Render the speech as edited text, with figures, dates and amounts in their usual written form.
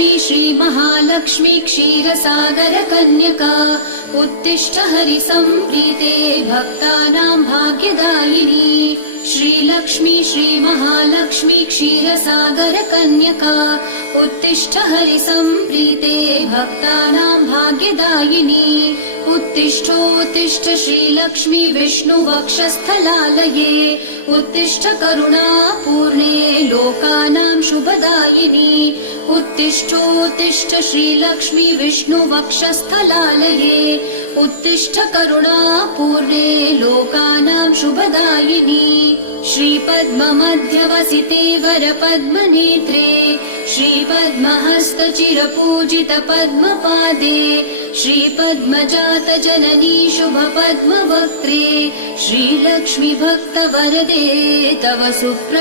श्रीलक्ष्मी श्रीमहालक्ष्मी क्षीरसागरकन्यका उत्तिष्ठ हरिसम्प्रीते भक्तानां भाग्यदायिनी श्रीलक्ष्मी श्रीमहालक्ष्मी क्षीरसागरकन्यका उत्तिष्ठ हरिसम्प्रीते भक्तानां भाग्यदायिनी उत्तिष्ठोत्तिष्ठ श्रीलक्ष्मी विष्णुवक्षस्थलालये उत्तिष्ठ करुणापूर्णे लोकानां शुभदायिनी उत्तिष्ठोत्तिष्ठ श्रीलक्ष्मी विष्णुवक्षस्थलालये उत्तिष्ठ करुणापूर्णे लोकानां शुभदायिनी श्रीपद्ममध्यवसिते वरपद्मनेत्रे श्रीपद्महस्तचिरपूजित पद्मपादे श्रीपद्मजात जननी शुभपद्मवक्त्रे श्रीलक्ष्मी भक्तवरदे तव सुप्रभातम्।